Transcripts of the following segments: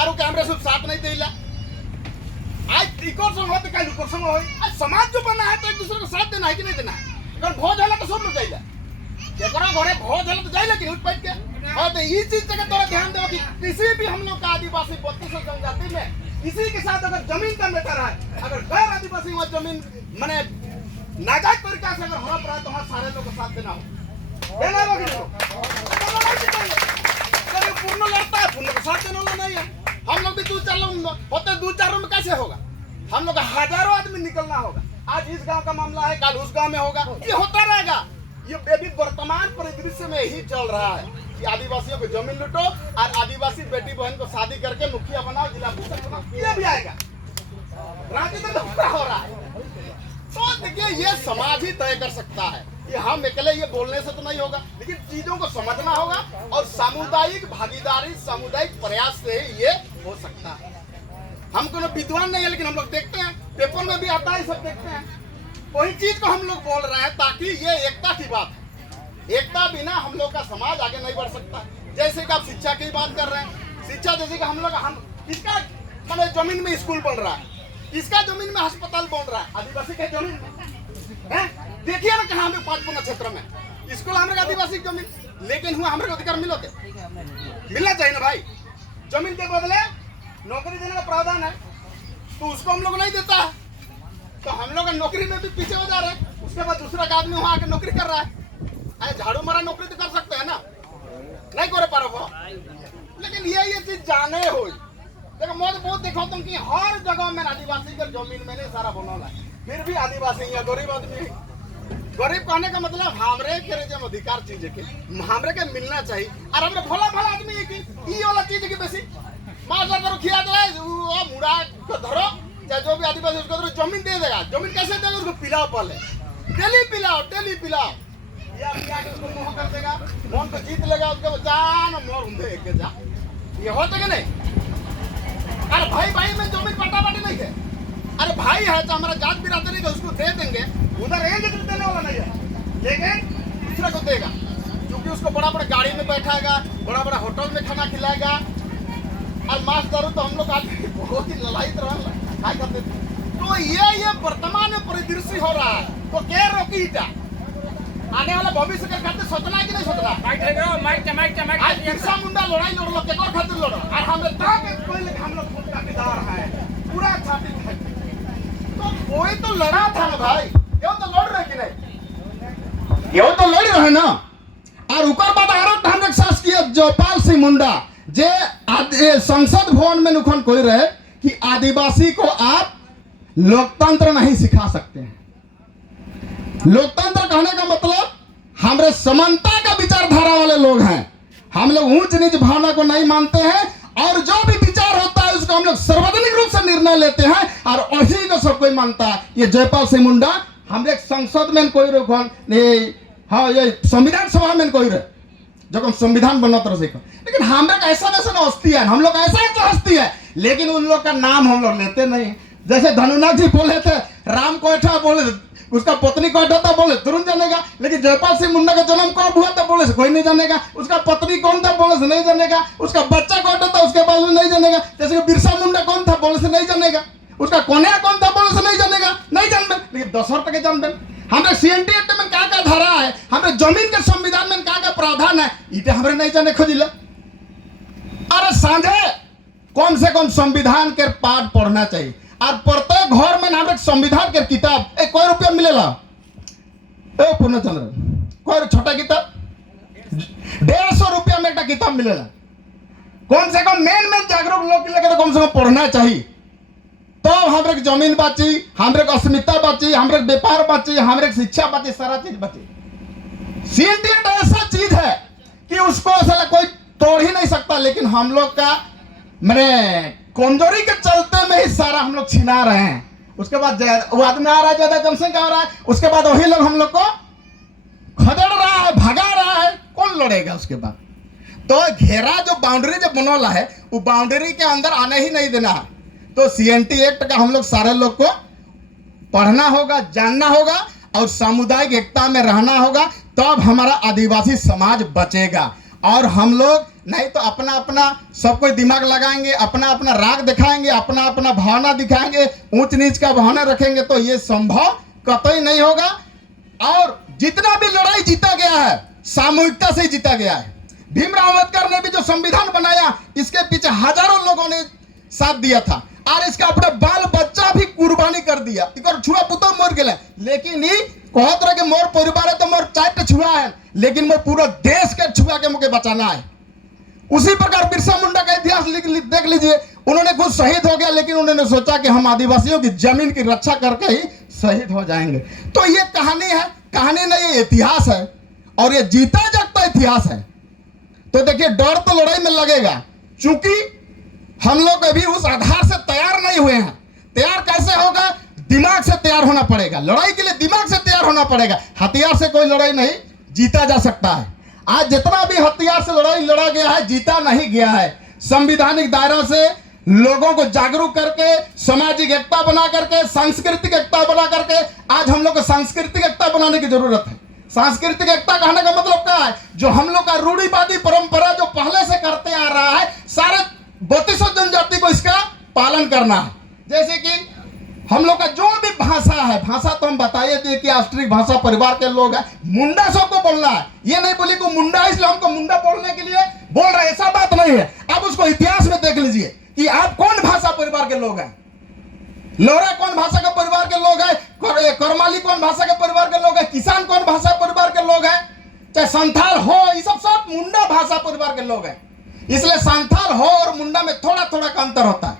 आरो कैमरे सब साथ नहीं देला। आज इकोर संग होते कल इकोर संग होई। आज समाज जो बना है तो एक दूसरे को साथ देना है कि नहीं देना है। अगर भोज होला तो सब लोग जाइला। जेकरा घरे भोज होला तो जाइला कि उठ बैठ के। और तो ये चीज पे तोरा ध्यान दो कि किसी भी हम लोग का आदिवासी 32 जनजाति में किसी के साथ अगर जमीन का मैटर है, अगर गैर आदिवासी वो जमीन माने नाजायज तरीका से अगर हड़प रहा है तो वहाँ सारे लोग को साथ देना हो। देना होगा कि नहीं? पूर्ण लड़ता है, पूर्ण का साथ देना नहीं है। हम लोग भी 2-4 लोग होते, 2-4 में कैसे होगा? हम लोग हजारों आदमी निकलना होगा। आज इस गांव का मामला है, कल उस गांव में होगा, ये होता रहेगा। ये अभी वर्तमान परिदृश्य में ही चल रहा है कि आदिवासियों को जमीन लूटो और आदिवासी बेटी बहन को शादी करके मुखिया बनाओ, जिला परिषद बनाओ, ये भी आएगा। राजनीति तो पूरा हो रहा है। तो देखिए ये समाज ही तय कर सकता है। ये हम अकेले ये बोलने से तो नहीं होगा, लेकिन चीजों को समझना होगा और सामुदायिक भागीदारी, सामुदायिक प्रयास से ही ये हो सकता है। हम कोनो विद्वान नहीं है, लेकिन हम लोग देखते हैं, पेपर में भी आता है, सब देखते हैं। वही चीज को हम लोग बोल रहे हैं ताकि ये एकता की बात है। एकता बिना हम लोग का समाज आगे नहीं बढ़ सकता। जैसे कि आप शिक्षा की बात कर रहे हैं, शिक्षा जैसे कि हम इसका मैंने जमीन में स्कूल बन रहा है, इसका जमीन में अस्पताल बन रहा है, आदिवासी के जमीन है। देखिए ना कहाँ में 5 क्षेत्र में स्कूल हमारे आदिवासी जमीन, लेकिन हुआ हमारे अधिकार मिलना चाहिए ना भाई। जमीन के बदले नौकरी देने का प्रावधान है, तो उसको हम लोग नहीं देता है, तो हम लोग नौकरी में भी पीछे हो जा रहे हैं। उसके बाद दूसरा आदमी वहाँ आके नौकरी कर रहा है। झाड़ू मारा नौकरी तो कर सकते हैं ना, नहीं करे पारो वो। लेकिन ये चीज जाने हो देखो, मैं तो बहुत देखा तुम कि हर जगह में आदिवासी के जमीन में नहीं सारा बनौला है, फिर भी आदिवासी है, गरीब आदमी। गरीब कहने का मतलब हमरे के जब अधिकार चीज है कि हमरे के मिलना चाहिए। और हमरे भोला भला आदमी है कि ये वाला चीज है कि बेसी मार करो, खिया दो, वो मुड़ा को धरो, चाहे जो भी आदिवासी उसको धरो, जमीन दे देगा। जमीन कैसे देगा? उसको पिलाओ, पहले डेली पिलाओ। या उसको मोह कर देगा, मोह को जीत लेगा, उसके जान मोर उन्दे एक जा। ये होता कि नहीं? अरे भाई में जमीन पट्टा नहीं है। अरे भाई है तो हमारा जात बिरादरी का, उसको दे देंगे। उधर एक देने वाला नहीं है, लेकिन दूसरे को देगा, क्योंकि उसको बड़ा गाड़ी में बैठाएगा, बड़ा होटल में खाना खिलाएगा। और मांस दारू तो हम लोग आज बहुत ही ललायित खाया करते थे। तो ये वर्तमान में परिदृश्य हो रहा है, तो क्या रोकी था? आने वाला भविष्य के खातिर सोचना है कि नहीं सोचना? आज बिरसा मुंडा लड़ाई लड़ लो, केकर खातिर लड़ो। और हम लोग पाटीदार हैं, पूरा छाती है, तो कोई तो लड़ा था ना भाई। ये तो लड़ रहे कि नहीं? ये तो लड़ रहे ना। और ऊपर बात आरोप हम शासकीय जयपाल सिंह मुंडा जे संसद भवन में नुकसान कोई रहे कि आदिवासी को आप लोकतंत्र नहीं सिखा सकते हैं। लोकतंत्र कहने का मतलब हमारे समानता का विचारधारा वाले लोग हैं। हम लोग ऊंच नीच भावना को नहीं मानते हैं, और जो भी विचार होता है उसको हम लोग सार्वजनिक रूप से निर्णय लेते हैं, और उसी को सब कोई मानता है। ये जयपाल सिंह मुंडा हमारे संसद में कोई रोक, हाँ ये संविधान सभा में कोई रहे, जब हम संविधान बना तरह से। लेकिन हमारे ऐसा हस्ती है, हम लोग ऐसा हस्ती है, लेकिन उन लोग का नाम हम लोग लेते नहीं। जैसे धनुनाथ जी बोले थे राम कोठा, बोले उसका पत्नी कोठा था, बोले तुरंत जानेगा। लेकिन जयपाल सिंह मुंडा का जन्म कब हुआ था, बोले से कोई नहीं जानेगा। उसका पत्नी कौन था, बोले से नहीं जानेगा। उसका बच्चा कोठा था, उसके बाद में नहीं जानेगा। जैसे कि बिरसा मुंडा कौन था, बोले से नहीं जानेगा। उसका कोन्या कौन था, बोले से नहीं जानेगा, नहीं जानबे। लेकिन 10 वर्ष के जानबे। हमारे सीएनटी एक्ट में क्या क्या धारा है, हमारे जमीन के संविधान में क्या क्या प्रावधान है, इटे हमारे नहीं जाने खोजिले। अरे सांझे कम से कम संविधान के पाठ पढ़ना चाहिए। और प्रत्येक घर में हमारे संविधान के किताब कोई रुपया मिलेला? पूर्णचंद्र कोई छोटा किताब 150 रुपया में एक किताब मिलेला। कम से कम मेन जागरूक लोग के लिए कम से कम पढ़ना चाहिए, तो हमारे जमीन बची, हमारे अस्मिता बची, हमारे व्यापार बची, हमारे शिक्षा बची, सारा चीज बची। सीएनटी ऐसा चीज है कि उसको कोई तोड़ ही नहीं सकता। लेकिन हम लोग का मैंने कमजोरी के चलते में ही सारा हम लोग छिना रहे हैं। उसके बाद वो आदमी आ रहा है, ज्यादा जनसंख्या हो रहा है, उसके बाद वही लोग हम लोग को खदेड़ रहा है, भगा रहा है। कौन लड़ेगा उसके बाद? तो घेरा जो बाउंड्री जो बनौला है, वो बाउंड्री के अंदर आने ही नहीं देना है। तो सीएनटी एक्ट का हम लोग सारे लोग को पढ़ना होगा, जानना होगा, और सामुदायिक एकता में रहना होगा, तब हमारा आदिवासी समाज बचेगा। और हम लोग नहीं तो अपना अपना सब कोई दिमाग लगाएंगे, अपना अपना राग दिखाएंगे, अपना अपना भावना दिखाएंगे, ऊंच नीच का भावना रखेंगे, तो ये संभव कतई नहीं होगा। और जितना भी लड़ाई जीता गया है सामूहिकता से ही जीता गया है। भीमराव अम्बेडकर ने भी जो संविधान बनाया, इसके पीछे हजारों लोगों ने साथ दिया था, और इसका अपना बाल बच्चा भी कुर्बानी कर दिया। इकर छुआ पुतो मर गए, लेकिन ई कहत रहे कि मोर परिवार है तो मोर 4 छुआ है, लेकिन मोर पूरा देश के छुआ के मुझे बचाना है। उसी प्रकार बिरसा मुंडा का इतिहास देख लीजिए, उन्होंने खुद शहीद हो गया, लेकिन उन्होंने सोचा कि हम आदिवासियों की जमीन की रक्षा करके ही शहीद हो जाएंगे। तो ये कहानी है, कहानी नहीं, ये इतिहास है, और ये जीता जागता इतिहास है। तो देखिए, डर तो लड़ाई में लगेगा, क्योंकि हम लोग अभी उस आधार से तैयार नहीं हुए हैं। तैयार कैसे होगा? दिमाग से तैयार होना पड़ेगा। लड़ाई के लिए दिमाग से तैयार होना पड़ेगा। हथियार से कोई लड़ाई नहीं जीता जा सकता है। आज जितना भी हथियार से लड़ाई लड़ा गया है, जीता नहीं गया है। संवैधानिक दायरा से लोगों को जागरूक करके, सामाजिक एकता बना करके, सांस्कृतिक एकता बना करके, आज हम लोग को सांस्कृतिक एकता बनाने की जरूरत है। सांस्कृतिक एकता कहने का मतलब क्या है? जो हम लोग का रूढ़िवादी परंपरा जो पहले से करते आ रहा है, सारे 32 जनजाति को इसका पालन करना है। जैसे कि हम लोग का जो भी भाषा है, भाषा तो हम बताइए थे कि ऑस्ट्रिक भाषा परिवार के लोग हैं, मुंडा सबको बोलना है। ये नहीं बोली को मुंडा इसलिए हमको मुंडा बोलने के लिए बोल रहे, ऐसा बात नहीं है। अब उसको इतिहास में देख लीजिए कि आप कौन भाषा परिवार के लोग हैं। लोहरा कौन भाषा के परिवार के लोग हैं, करमाली कौन भाषा के परिवार के लोग हैं, किसान कौन भाषा परिवार के लोग हैं, चाहे संथाल हो, ये सब मुंडा भाषा परिवार के लोग हैं। इसलिए संथाल हो और मुंडा में थोड़ा थोड़ा का अंतर होता है,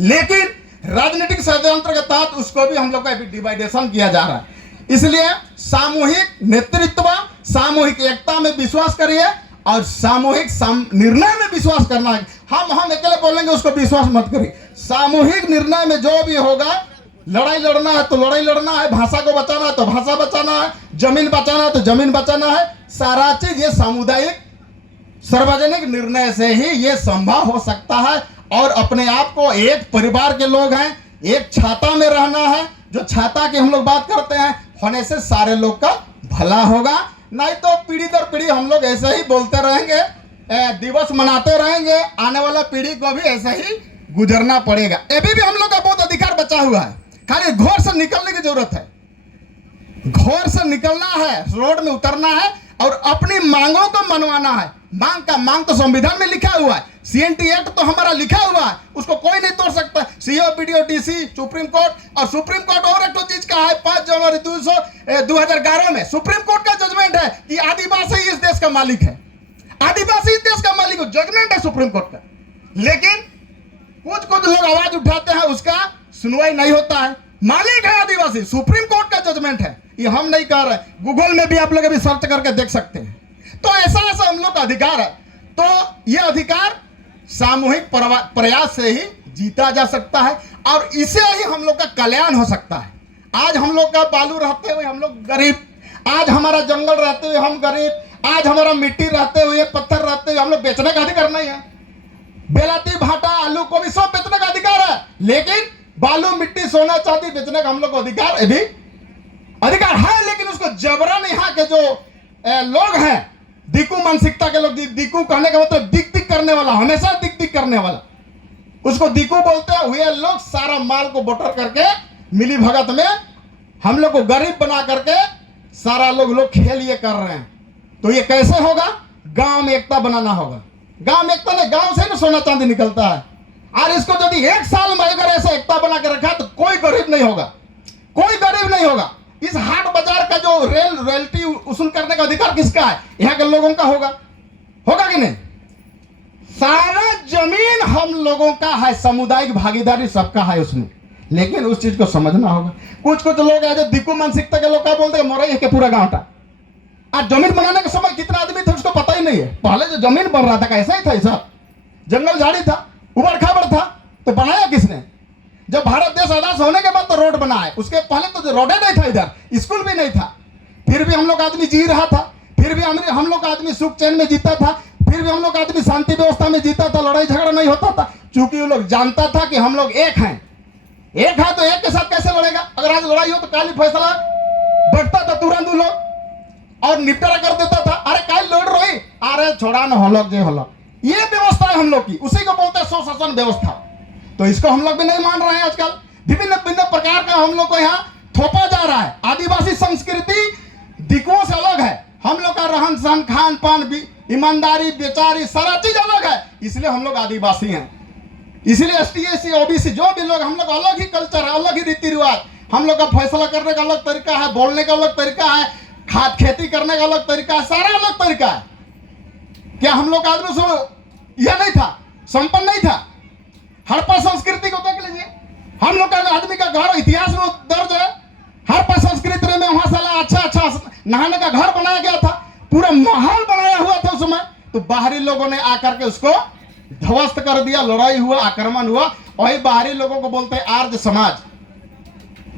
लेकिन राजनीतिक षड्यंत्र के तहत उसको भी हम लोग का डिवाइडेशन किया जा रहा है। इसलिए सामूहिक नेतृत्व, सामूहिक एकता में विश्वास करिए और सामूहिक निर्णय में विश्वास करना है। हम अकेले बोलेंगे उसको विश्वास मत करिए। सामूहिक निर्णय में जो भी होगा, लड़ाई लड़ना है तो लड़ाई लड़ना है, भाषा को बचाना है तो भाषा बचाना है, जमीन बचाना है तो जमीन बचाना है। सारा चीज ये सामुदायिक सार्वजनिक निर्णय से ही ये संभव हो सकता है। और अपने आप को एक परिवार के लोग हैं, एक छाता में रहना है। जो छाता की हम लोग बात करते हैं, होने से सारे लोग का भला होगा। नहीं तो पीढ़ी दर पीढ़ी हम लोग ऐसे ही बोलते रहेंगे, दिवस मनाते रहेंगे, आने वाला पीढ़ी को भी ऐसे ही गुजरना पड़ेगा। अभी भी हम लोग का बहुत अधिकार बचा हुआ है, खाली घोर से निकलने की जरूरत है। घोर से निकलना है, रोड में उतरना है और अपनी मांगों को मनवाना है। मांग तो संविधान में लिखा हुआ है, सीएनटी एक्ट तो हमारा लिखा हुआ है, उसको कोई नहीं तोड़ सकता। CO BDO DC, supreme court, और सुप्रीम कोर्ट और एक चीज का है, 5 जनवरी 2011 में सुप्रीम कोर्ट का जजमेंट है कि आदिवासी इस देश का मालिक है। आदिवासी इस देश का मालिक है, जजमेंट है सुप्रीम कोर्ट का। लेकिन कुछ लोग आवाज उठाते हैं, उसका सुनवाई नहीं होता है। मालिक है आदिवासी, सुप्रीम कोर्ट का जजमेंट है, ये हम नहीं कह रहे। गूगल में भी आप लोग अभी सर्च करके देख सकते हैं। तो ऐसा हम लोग का अधिकार है। तो ये अधिकार सामूहिक प्रयास से ही जीता जा सकता है, और इसे ही हम लोग का कल्याण हो सकता है। आज हम लोग का बालू रहते हुए हम लोग गरीब, आज हमारा जंगल रहते हुए हम गरीब, आज हमारा मिट्टी रहते हुए, पत्थर रहते हुए हम लोग बेचने का अधिकार नहीं है। बेलाती, भाटा, आलू को भी सब बेचने का अधिकार है, लेकिन बालू, मिट्टी, सोना, चांदी बेचने का हम लोग को अधिकार अभी अधिकार है। लेकिन उसको जबरन यहाँ के जो लोग हैं, दिक्कू मानसिकता के लोग, दिक्कू कहने का मतलब दिक दिक करने वाला, हमेशा दिक दिक करने वाला, उसको दिक्कू बोलते हुए लोग सारा माल को बटर करके मिली भगत में हम लोग को गरीब बना करके सारा लोग खेल ये कर रहे हैं। तो ये कैसे होगा? गांव में एकता बनाना होगा। गांव में एकता नहीं, गांव से ना सोना चांदी निकलता है। और इसको यदि 1 साल में अगर ऐसा एकता बना के रखा तो कोई गरीब नहीं होगा, कोई गरीब नहीं होगा। इस हाट बाजार का जो रॉयल्टी वसूल करने का अधिकार किसका है? यहाँ के लोगों का होगा कि नहीं? सारा जमीन हम लोगों का है, सामुदायिक भागीदारी सबका है उसमें। लेकिन उस चीज को समझना होगा। कुछ लोग है जो दिक्कू मानसिकता के लोग क्या बोलते हैं, मोरई है के पूरा गांव था। आज जमीन बनाने के समय कितना आदमी थे उसको पता ही नहीं है। पहले जो जमीन बन रहा था कैसा ही था, ऐसा जंगल झाड़ी था, उबड़ खाबड़ था, तो बनाया किसने? जब भारत देश आजाद होने के बाद तो रोड बना है, उसके पहले तो रोड नहीं था, इधर स्कूल भी नहीं था। फिर भी हम लोग आदमी जी रहा था, फिर भी हम लोग आदमी सुख चैन में जीता था, फिर भी हम लोग आदमी शांति व्यवस्था में जीता था, लड़ाई झगड़ा नहीं होता था। क्योंकि वो लोग जानता था कि हम लोग एक हैं। एक है तो एक के साथ कैसे लड़ेगा? अगर आज लड़ाई हो तो काली फैसला बैठता था तुरंत लोग और निपटारा कर देता था। अरे काल लड़ रही, अरे छोड़ा न होलक जे होलक, ये व्यवस्था है हम लोग की, उसी को बोलते हैं स्वशासन व्यवस्था। तो इसको हम लोग भी नहीं मान रहे हैं। आजकल विभिन्न विभिन्न प्रकार का हम लोग को यहाँ थोपा जा रहा है। आदिवासी संस्कृति दिकुओं से अलग है। हम लोग का रहन सहन, खान पान, ईमानदारी, बेचारी, सारा चीज अलग है। इसलिए हम लोग आदिवासी हैं। इसलिए ST SC OBC जो भी लोग, हम लोग अलग ही कल्चर है, अलग ही रीति रिवाज। हम लोग का फैसला करने का अलग तरीका है, बोलने का अलग तरीका है, खेती करने का अलग तरीका है, सारा अलग तरीका है। क्या हम लोग आदमी से यह नहीं था, संपन्न नहीं था? हड़प्पा संस्कृति को देख लीजिए। हम लोग का आदमी का घर इतिहास में दर्ज है। हड़प्पा संस्कृति में वहां साला अच्छा नहाने का घर बनाया गया था, पूरा माहौल बनाया हुआ था उस समय। तो बाहरी लोगों ने आकर के उसको ध्वस्त कर दिया, लड़ाई हुआ, आक्रमण हुआ। वही बाहरी लोगों को बोलते हैं आर्य समाज।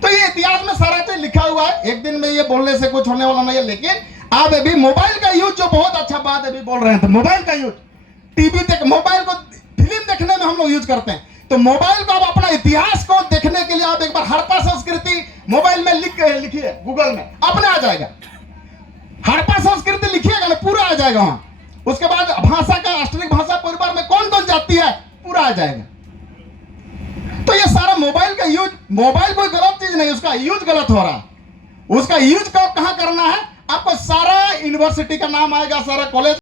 तो ये इतिहास में सारा चीज लिखा हुआ है। एक दिन में ये बोलने से कुछ होने वाला नहीं है। लेकिन आप अभी मोबाइल का यूज, जो बहुत अच्छा बात अभी बोल रहे थे, मोबाइल का यूज, टीवी देख, मोबाइल को फिल्म देखने में हम लोग यूज करते हैं। तो मोबाइल को आप अपना इतिहास को देखने के लिए आप एक बार हड़प्पा संस्कृति मोबाइल में लिखिए, गूगल में अपने आ जाएगा। हड़प्पा संस्कृति लिखिएगा ना, पूरा आ जाएगा वहां। उसके बाद भाषा का, आष्टरिक भाषा परिवार में कौन कौन जाती है, पूरा आ जाएगा। तो ये सारा मोबाइल का यूज, मोबाइल कोई गलत चीज नहीं, उसका यूज गलत हो रहा है। उसका यूज कब कहां करना है, आपको सारा यूनिवर्सिटी का नाम आएगा, सारा कॉलेज